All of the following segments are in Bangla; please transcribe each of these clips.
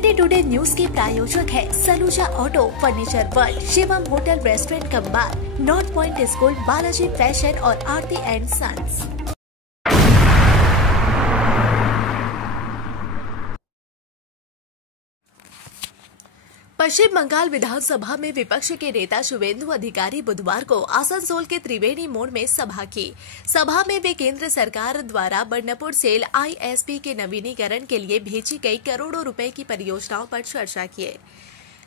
सिटी टुडे न्यूज के प्रायोजक है Saluja auto, furniture world, Shivam hotel restaurant cum bar, north point school, Balaji fashion और आरती एंड सन्स। पश्चिम बंगाल विधानसभा में विपक्ष के नेता शुभेंदु अधिकारी बुधवार को आसनसोल के त्रिवेणी मोड़ में सभा की। सभा में वे केंद्र सरकार द्वारा बर्नपुर सेल आईएसपी के नवीनीकरण के लिए भेजी गई करोड़ों रुपए की परियोजनाओं पर चर्चा किए।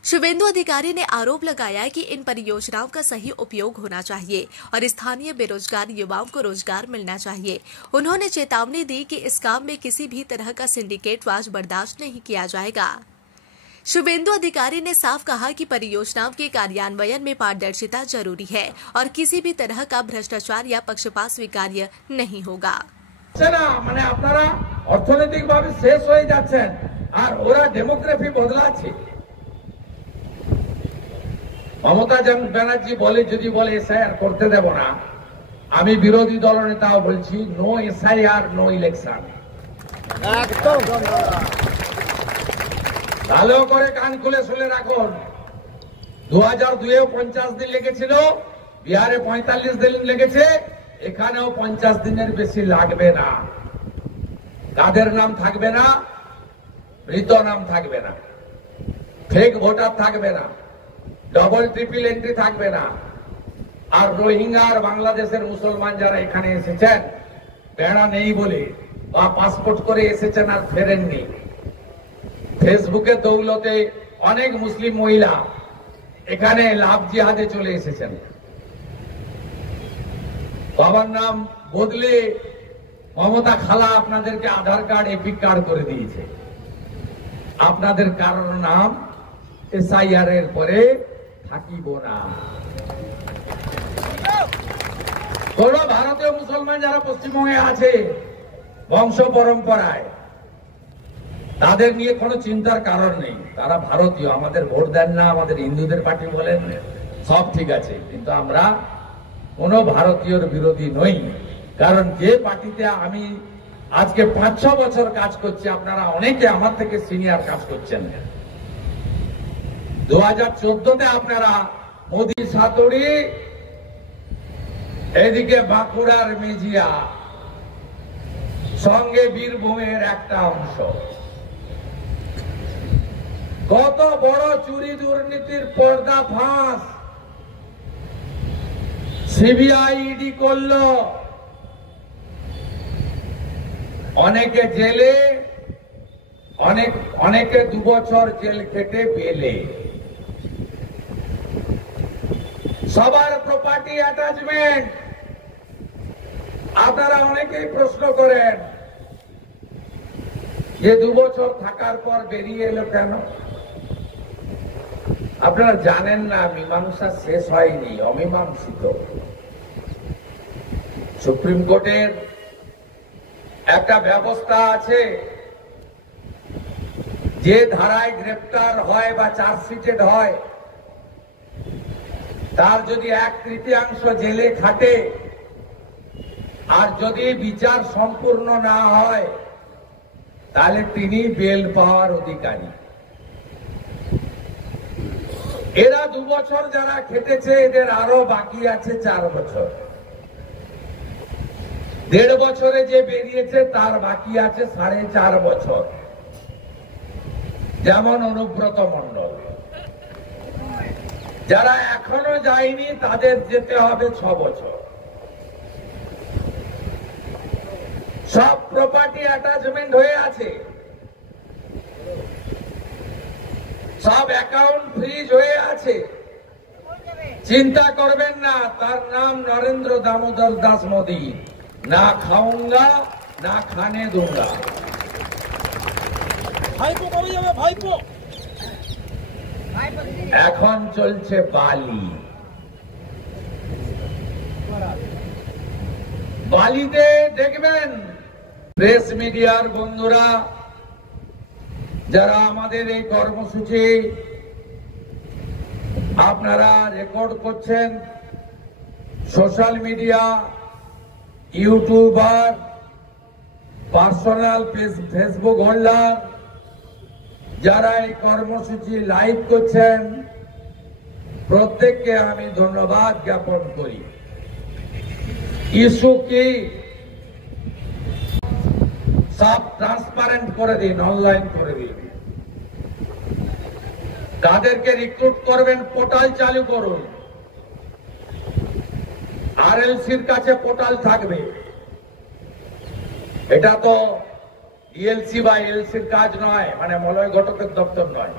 शुभेंदु अधिकारी ने आरोप लगाया कि इन परियोजनाओं का सही उपयोग होना चाहिए और स्थानीय बेरोजगार युवाओं को रोजगार मिलना चाहिए। उन्होंने चेतावनी दी कि इस काम में किसी भी तरह का सिंडिकेटराज बर्दाश्त नहीं किया जाएगा। शुभेंदु अधिकारी ने साफ कहा कि परियोजनाओं के कार्यान्वयन में पारदर्शिता जरूरी है और किसी भी तरह का भ्रष्टाचार या पक्षपात स्वीकार्य नहीं होगा। মানে আপনারা অর্থনৈতিকভাবে শেষ হয়ে যাচ্ছেন আর ওরা ডেমোগ্রাফি বদলাচ্ছে। মমতা ব্যানার্জি বলে যদি বলে এসআইআর করতে দেব না, আমি বিরোধী দলনেতাও বলছি নো এসআইআর নো ইলেকশন। একদম ভালো করে কান খুলে শুনে রাখুন। 2002-এও 50 দিন লেগেছিল, বিহারে 45 দিন লেগেছে, এখানেও 50 দিনের বেশি লাগবে না। কাদের নাম থাকবে না? মৃত নাম থাকবে না, ফেক ভোটার থাকবে না, ডবল ট্রিপল এন্ট্রি থাকবে না। আর রোহিঙ্গা আর বাংলাদেশের মুসলমান যারা এখানে এসেছেন বেড়া নেই বলে বা পাসপোর্ট করে এসেছেন আর ফেরেননি, ফেসবুকের দৌলতে অনেক মুসলিম মহিলা এখানে লাভ জিহাদে চলে এসেছেন। বাবার নাম বদলে মমতা খালা আপনাদেরকে আধার কার্ড এপিক কার্ড করে দিয়েছে। আপনাদের কারোর নাম এসআইআর এর পরে থাকিব না। কোন ভারতীয় মুসলমান যারা পশ্চিমবঙ্গে আছে বংশ পরম্পরায়, তাদের নিয়ে কোনো চিন্তার কারণ নেই। তারা ভারতীয়, আমাদের ভোট দেন না, আমাদের হিন্দুদের পার্টি বলেন, সব ঠিক আছে, কিন্তু আমরা কোনো ভারতীয়র বিরোধী নই। কারণ যে পার্টিতে আমি আজকে 5-6 বছর কাজ করছি, আপনারা অনেকে আমার থেকে সিনিয়র কাজ করছেন। 2014-তে আপনারা মোদী সাতুড়ি, এদিকে বাঁকুড়ার মেজিয়া, সঙ্গে বীরভূমের একটা অংশ, কত বড় চুরি দুর্নীতির পর্দা ফাঁস সিবিআই ইডি করলো। অনেকে জেলে, অনেকে 2 বছর জেল খেটে পেলে। সবার প্রপার্টি অ্যাটাচমেন্ট। আপনারা অনেকেই প্রশ্ন করেন যে 2 বছর থাকার পর বেরিয়ে এলো কেন? আপনারা জানেন না, মীমাংসা শেষ হয়নি, অমীমাংসিত। সুপ্রিম কোর্টের একটা ব্যবস্থা আছে, যে ধারায় গ্রেপ্তার হয় বা চার্জশিটেড হয় তার যদি 1/3 জেলে খাটে আর যদি বিচার সম্পূর্ণ না হয় তাহলে তিনি বেল পাওয়ার অধিকারী। এরা 2 বছর যারা খেটেছে, এদের আরো বাকি আছে 4 বছর। 1.5 বছরে যে বেরিয়েছে তার বাকি আছে 4.5 বছর। যেমন অনুব্রত মণ্ডল, যারা এখনো যায়নি তাদের যেতে হবে 6 বছর। সব প্রপার্টি অ্যাটাচমেন্ট হয়ে আছে, সব অ্যাকাউন্ট ফ্রিজ হয়ে আছে। চিন্তা করবেন না, তার নাম নরেন্দ্র দামোদর দাস মোদী। না খাউঙ্গা না খানে दूंगा। ভাইপো কবে যাবে? ভাইপো এখন চলছে বালি। বালিতে দেখবেন প্রেস মিডিয়ার বন্ধুরা যারা আমাদের এই কর্মসূচি আপনারা রেকর্ড করছেন, social media, YouTuber, personal Facebook holder, যারা এই কর্মসূচি লাইভ করছেন প্রত্যেককে আমি ধন্যবাদ জ্ঞাপন করি। ইস্যু কি সব ট্রান্সপারেন্ট করে দিন, অনলাইন করে দিন। তাদেরকে রিক্রুট করবেন, পোর্টাল চালু করুন। আরএলসির কাছে পোর্টাল থাকবে। এটা তো ইএলসি বা এলসির কাজ নয়, মানে মলয় ঘটকের দপ্তর নয়,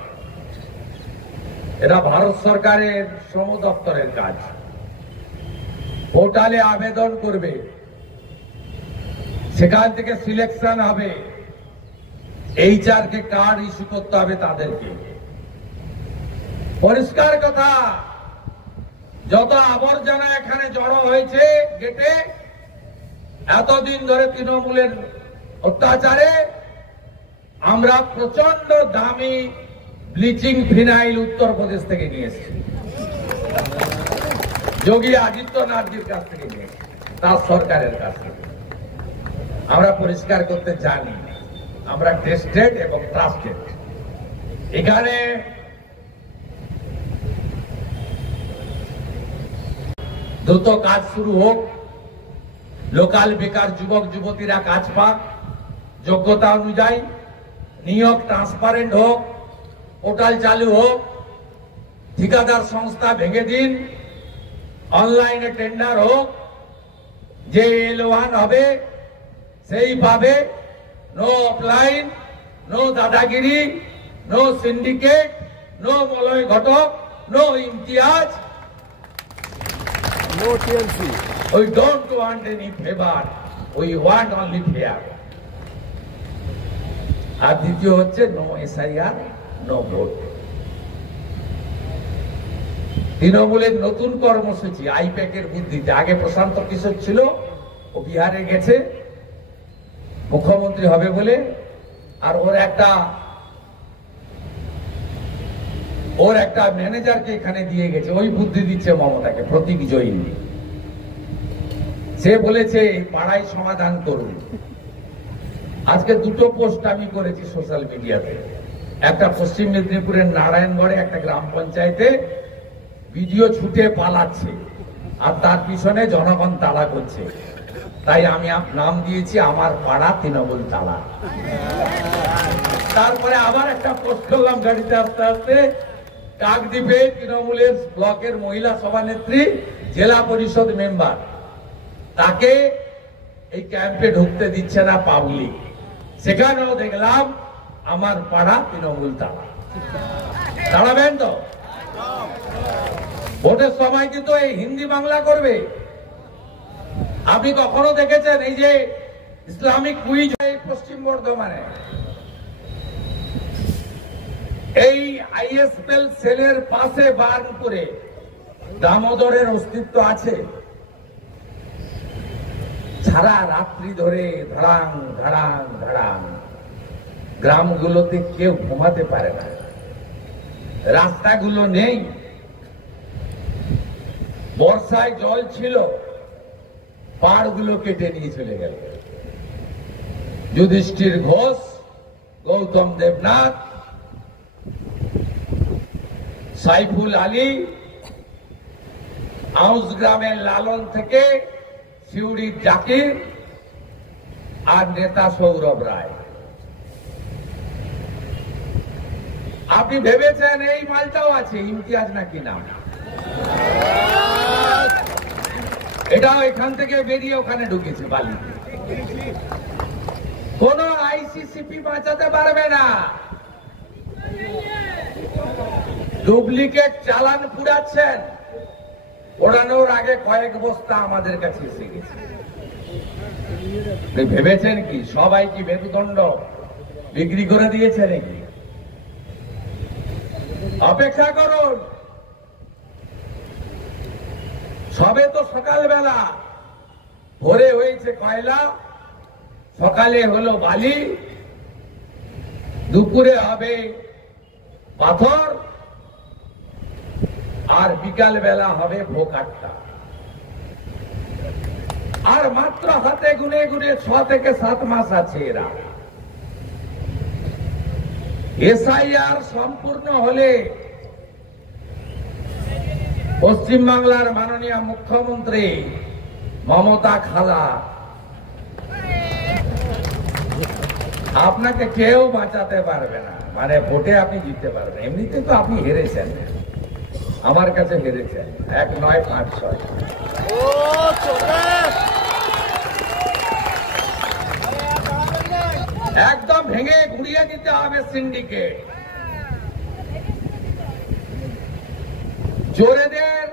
এটা ভারত সরকারের শ্রম দপ্তরের কাজ। পোর্টালে আবেদন করবে, সেখান থেকে সিলেকশন হবে, এইচআর কে কার্ড ইস্যু করতে হবে তাদেরকে। পরিষ্কার কথা, যত আবর্জনা এখানে জড়ো হয়েছে গেটে, এতদিন ধরে তৃণমূলের অত্যাচারে আমরা প্রচন্ড দামি ব্লিচিং ফিনাইল উত্তরপ্রদেশ থেকে নিয়ে এসেছি, যোগী আদিত্যনাথজির কাছ থেকে নিয়ে এসেছি, তার সরকারের কাছ থেকে। আমরা পরিষ্কার করতে জানি, আমরা টেস্টেড এবং ট্রাস্টেড। এখানে দ্রুত কাজ শুরু হোক, লোকাল বেকার যুবক যুবতীরা কাজ পাক, যোগ্যতা অনুযায়ী নিয়োগ ট্রান্সপারেন্ট হোক, পোর্টাল চালু হোক, ঠিকাদার সংস্থা ভেঙে দিন, অনলাইনে টেন্ডার হোক, যে L1 হবে সেই পাবে। নো অফলাইন, নো দাদাগিরি, no syndicate, no Moloy Ghatak, no Imtiaz. No TMC. We don't want any favor, we want only fair. আর দ্বিতীয় হচ্ছে নো SIR, নো ভোট। তৃণমূলের নতুন কর্মসূচি আইপ্যাকের বুদ্ধিতে। আগে প্রশান্ত কিশোর ছিল, ও বিহারে গেছে মুখ্যমন্ত্রী হবে বলে, আর ওর একটা ম্যানেজারকে এখানে দিয়ে গেছে, ওই বুদ্ধি দিচ্ছে মমতাকে, প্রতীক জৈন। সে বলেছে এই পাড়ায় সমাধান করুন। আজকে দুটো পোস্ট আমি করেছি সোশ্যাল মিডিয়াতে। একটা পশ্চিম মেদিনীপুরের নারায়ণগড়ে একটা গ্রাম পঞ্চায়েতে ভিডিও ছুটে পালাচ্ছে, আর তার পিছনে জনগণ তাড়া করছে। তাই আমি নাম দিয়েছি আমার পাড়া তৃণমূল তালা। তারপরে আবার একটা পোস্ট করলাম গাড়িতে আসতে আসতে, কাকদ্বীপে তৃণমূলের ব্লকের মহিলা সভানেত্রী, জেলা পরিষদ মেম্বার, তাকে এই ক্যাম্পে ঢুকতে দিচ্ছে না পাবলিক। সেখানেও দেখলাম আমার পাড়া তৃণমূল তালা। দাঁড়াবেন তো? ভোটের সময় কিন্তু এই হিন্দি বাংলা করবে। আপনি কখনো দেখেছেন এই যে ইসলামিক কুইজ পশ্চিম বর্ধমানে, এই আইএসএল সেলের পাশে বার্নপুরে দামোদরের অস্তিত্ব আছে? সারা রাত্রি ধরে ধড়াং ধড়াং ধড়াং, গ্রামগুলোতে কেউ ঘুমাতে পারে না, রাস্তাগুলো নেই। বর্ষায় জল ছিল, পাড়গুলো কেটে নিয়ে চলে গেল। যুধিষ্ঠির ঘোষ, গৌতম দেবনাথ, সাইফুল আলী, আউস গ্রামের লালন থেকে সিউড়ির জাকির, আর নেতা সৌরভ রায়। আপনি ভেবেছেন এই মালটাও আছে? ইমতিয়াজ নাকি নাম, এটাও এখান থেকে বেরিয়ে ওখানে ঢুকেছে বালি। কোন আইসিসিপি বাঁচাতে পারবে না। ডুপ্লিকেট চালান পুড়াচ্ছেন, ওড়ানোর আগে কয়েক বস্তা আমাদের কাছে এসে গেছে। ভেবেছেন কি সবাই কি মেরুদণ্ড বিক্রি করে দিয়েছে নাকি? অপেক্ষা করুন, সবে তো সকালবেলা, ভোরে হয়েছে কয়লা, সকালে হলো বালি, দুপুরে হবে পাথর, আর বিকাল বেলা হবে ভোকাট্টা। আর মাত্র হাতে গুনে গুনে 6 থেকে 7 মাস আছে এরা। এসআইআর সম্পূর্ণ হলে পশ্চিমবাংলার মাননীয় মুখ্যমন্ত্রী মমতা খালা আপনাকে কেউ বাঁচাতে পারবে না। মানে ভোটে আপনি জিততে পারবেন, এমনিতে তো আপনি হেরেছেন, আমার কাছে হেরেছেন 1-9-5-6। একদম ভেঙে গুড়িয়ে দিতে হবে সিন্ডিকেট। চোরেদের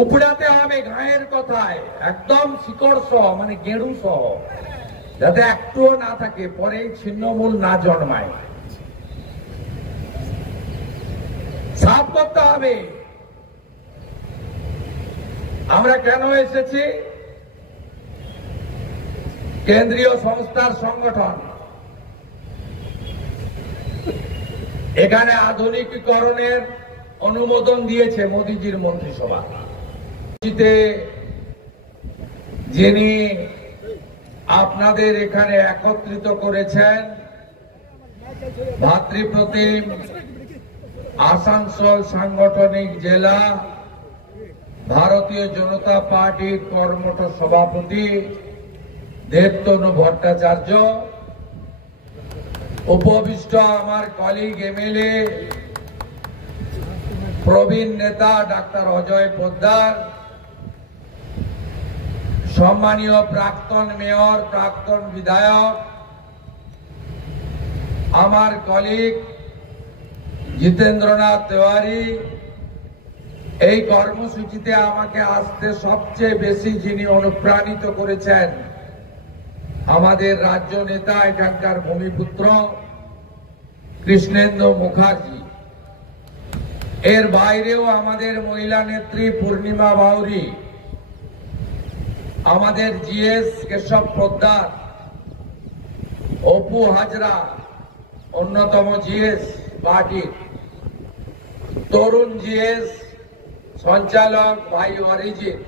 উপড়াতে হবে গায়ের কথায়, একদম শিকড় সহ, মানে গেড়ু সহ, যাতে একটুও না থাকে, পরে ছিন্নমূল না জন্মায়। সাফ করতে হবে। আমরা কেন এসেছি? কেন্দ্রীয় সংস্থার সংগঠন, এখানে আধুনিকীকরণের অনুমোদন দিয়েছে মোদিজির মন্ত্রিসভা। যিনি আপনাদের এখানে একত্রিত করেছেন, ভাতৃপ্রতিম আসানসোল সাংগঠনিক জেলা ভারতীয় জনতা পার্টির কর্মঠ সভাপতি দেবতনু ভট্টাচার্য, উপবিষ্ট আমার কলিগ এমএলএ প্রবীণ নেতা ডাক্তার অজয় পোদ্দার, সম্মানীয় প্রাক্তন মেয়র, প্রাক্তন বিধায়ক, আমার কলিগ জিতেন্দ্রনাথ তেওয়ারি, এই কর্মসূচিতে আমাকে আসতে সবচেয়ে বেশি যিনি অনুপ্রাণিত করেছেন আমাদের রাজ্য নেতা, এখানকার ভূমিপুত্র কৃষ্ণেন্দু মুখার্জি। এর বাইরেও আমাদের মহিলা নেত্রী পূর্ণিমা বাউরি, আমাদের জিএস কেশব পোদ্দার, অপু হাজরা অন্যতম জিএস পার্টির, তরুণ জিএস সঞ্চালক ভাই অরিজিৎ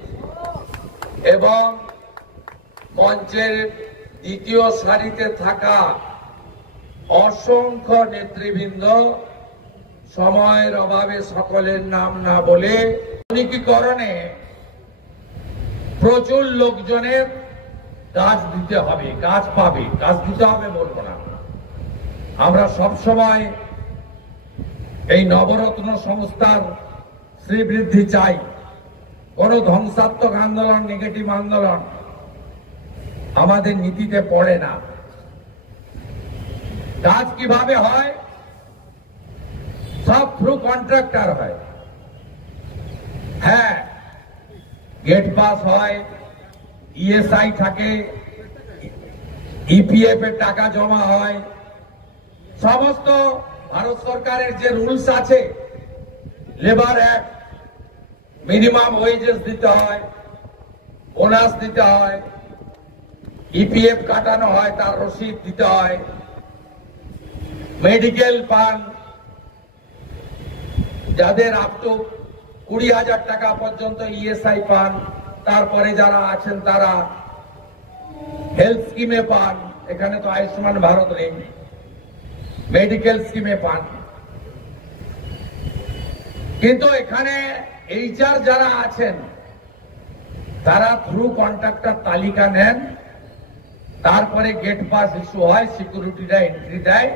এবং মঞ্চের দ্বিতীয় সারিতে থাকা অসংখ্য নেতৃবৃন্দ, সময়ের অভাবে সকলের নাম না বলে, আধুনিকীকরণে প্রচুর লোকজনের কাজ দিতে হবে, কাজ পাবে, কাজ দিতে হবে বলবো না। আমরা সবসময় এই নবরত্ন সংস্থার শ্রীবৃদ্ধি চাই। কোন ধ্বংসাত্মক আন্দোলন, নেগেটিভ আন্দোলন আমাদের নীতিতে পড়ে না। কাজ কিভাবে হয়? সব থ্রু কন্ট্রাক্টর হয়। হ্যাঁ, গেট পাস হয়, ইএসআই থাকে, ইপিএফ এর টাকা জমা হয়, সমস্ত ভারত সরকারের যে রুলস আছে, লেবার অ্যাক্ট, মিনিমাম ওয়েজেস দিতে হয়, বোনাস দিতে হয়, ইপিএফ কাটানো হয়, তার রসিদ দিতে হয়, মেডিকেল পান, যাদের আপ টু 20,000 টাকা পর্যন্ত ইএসআই পান, তারপরে যারা আছেন তারা হেলথ স্কিমে পান, এখানে তো আয়ুষ্মান ভারত নেই, মেডিকেল স্কিমে পান। কিন্তু এখানে এইচআর যারা আছেন তারা থ্রু কন্ট্রাক্টর তালিকা নেন, তারপরে গেট পাস ইস্যু হয়, সিকিউরিটিরা এন্ট্রি দেয়,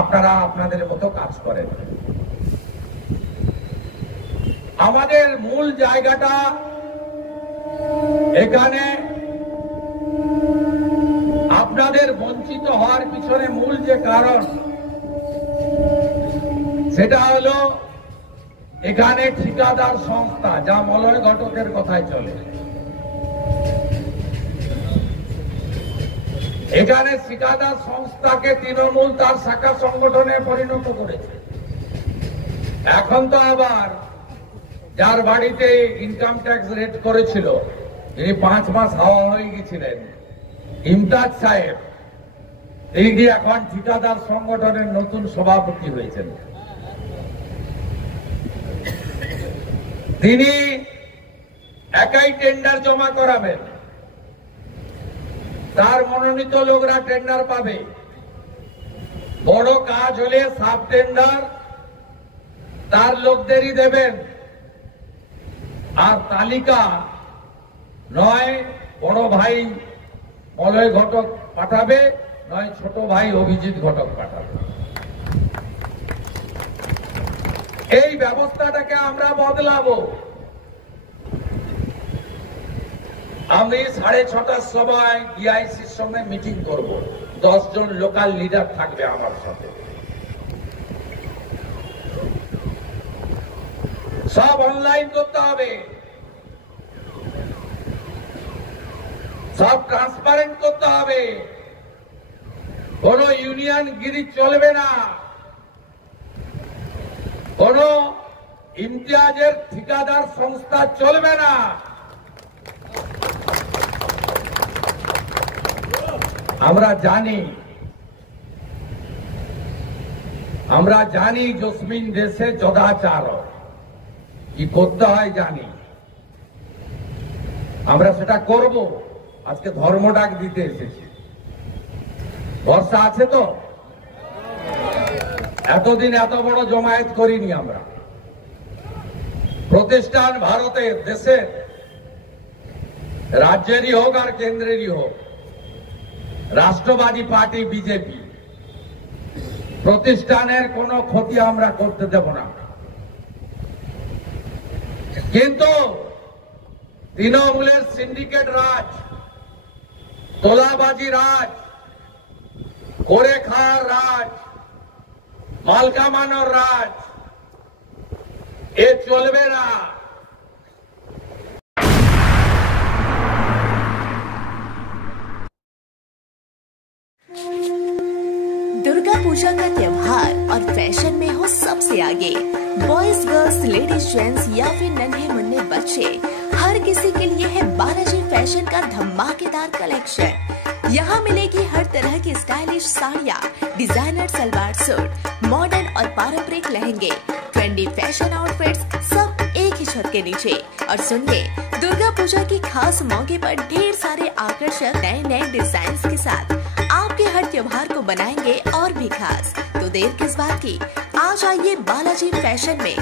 আপনারা আপনাদের মতো কাজ করেন। আমাদের মূল জায়গাটা এখানে। আপনাদের বঞ্চিত হওয়ার পিছনে মূল যে কারণ, সেটা হলো এখানে ঠিকাদার সংস্থা, যা মলয় ঘটকের কথায় চলে। এখানে ঠিকাদার সংস্থাকে তৃণমূল তার শাখা সংগঠনে পরিণত করেছে। এখন তো আবার যার বাড়িতে ইনকাম ট্যাক্স রেট করেছিল, যিনি 5 মাস হাওয়া হয়ে গেছিলেন, ইমতাজ সাহেব, এই যে এখন ঠিকাদার সংগঠনের নতুন সভাপতি হয়েছেন। তিনি একাই টেন্ডার জমা করাবেন, তার মনোনীত লোকরা টেন্ডার পাবে, বড় কাজ হলে সাব টেন্ডার তার লোকদেরই দেবেন, আর তালিকা নয় বড় ভাই মলয় ঘটক পাঠাবে, নয় ছোট ভাই অভিজিৎ ঘটক পাঠাবে। এই ব্যবস্থাটাকে আমরা বদলাবো। আমি 6:30টার সময় ডিআইসির সঙ্গে মিটিং করব, 10 জন লোকাল লিডার থাকবে আমার সাথে। সব অনলাইন করতে হবে, সব ট্রান্সপারেন্ট করতে হবে, কোন ইউনিয়ন গিরি চলবে না, কোন ইমতিয়াজের ঠিকাদার সংস্থা চলবে না। আমরা জানি জসমিন দেশে যদাচার কি করতে হয় জানি, আমরা সেটা করব। আজকে ধর্মডাক দিতে এসেছি, ভরসা আছে তো? এতদিন এত বড় জমায়েত করিনি আমরা। প্রতিষ্ঠান ভারতের, দেশের, রাজ্যেরই হোক আর কেন্দ্রেরই হোক, রাষ্ট্রবাদী পার্টি বিজেপি, প্রতিষ্ঠানের কোনো ক্ষতি আমরা করতে দেব না। কিন্তু তৃণমূলের সিন্ডিকেট রাজ, তোলাবাজি রাজ, করে খাওয়ার রাজ, মাল কামানোর রাজ, এ চলবে না। दुर्गा पूजा का त्योहार और फैशन में हो सबसे आगे। बॉयज, गर्ल्स, लेडीज, जेंट्स या फिर नन्हे मुन्ने बच्चे, हर किसी के लिए है बालाजी फैशन का धमाकेदार कलेक्शन। यहाँ मिलेगी हर तरह की स्टाइलिश साड़ियाँ, डिजाइनर सलवार सूट, मॉडर्न और पारंपरिक लहंगे, ट्रेंडी फैशन आउटफिट्स, सब एक ही छत के नीचे। और सुनिए, दुर्गा पूजा की खास मौके पर ढेर सारे आकर्षक नए नए डिजाइन के साथ आपके हर त्योहार को बनाएंगे और भी खास। तो देर किस बात की, आज आइए बालाजी फैशन में,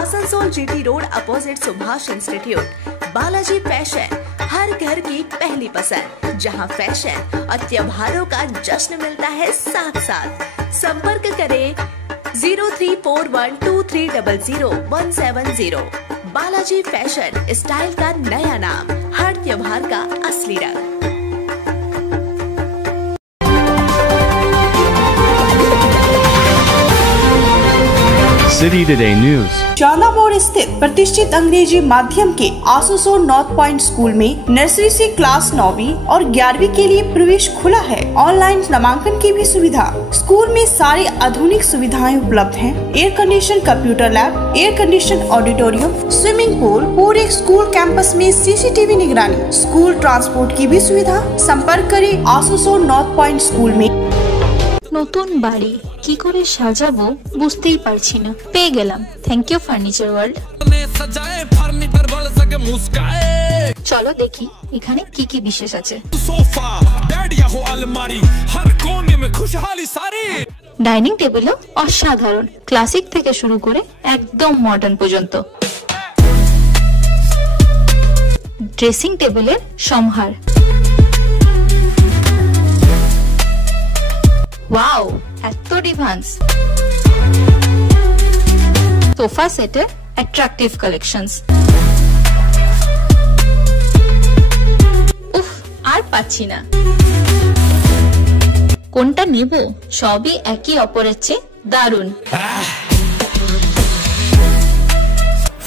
Asansol GT road opposite Subhash institute. Balaji fashion हर घर की पहली पसंद, जहां फैशन और त्योहारों का जश्न मिलता है साथ साथ। संपर्क करें 034123000170। बालाजी फैशन, स्टाइल का नया नाम, हर त्योहार का असली रंग। City today news. चांदा मोड़ स्थित प्रतिष्ठित अंग्रेजी माध्यम के आसनसोल नॉर्थ पॉइंट स्कूल में नर्सरी से क्लास 9वीं और 11वीं के लिए प्रवेश खुला है। ऑनलाइन नामांकन की भी सुविधा। स्कूल में सारी आधुनिक सुविधाएं उपलब्ध हैं। Air condition computer lab, air condition auditorium, swimming pool, पूरे स्कूल कैंपस में सीसीटीवी निगरानी, स्कूल ट्रांसपोर्ट की भी सुविधा। संपर्क करें आसनसोल नॉर्थ पॉइंट स्कूल में। নতুন বাড়ি কি করে সাজাবো বুঝতেই পারছি না, পেয়ে গেলাম থ্যাংক ইউ ফার্নিচার ওয়ার্ল্ড। চলো দেখি এখানে কি কি বিশেষ আছে। ডাইনিং টেবিলও অসাধারণ, ক্লাসিক থেকে শুরু করে একদম মডার্ন পর্যন্ত। ড্রেসিং টেবিলের সম্ভার, ওয়াও এত ডিভান্স। সোফা সেটের অ্যাট্রাকটিভ কালেকশনস, উফ আর পাচ্ছি না, কোনটা নেব? সবই একই অপরের চেয়ে দারুণ।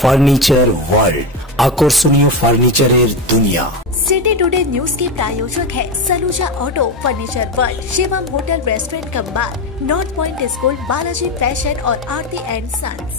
ফার্নিচার ওয়ার্ল্ড, আকর্ষণীয় ফার্নিচারের দুনিয়া। सिटी टुडे न्यूज के प्रायोजक है Saluja auto, furniture world, Shivam hotel, restaurant cum bar, north point school, Balaji fashion और आरती एंड सन्स।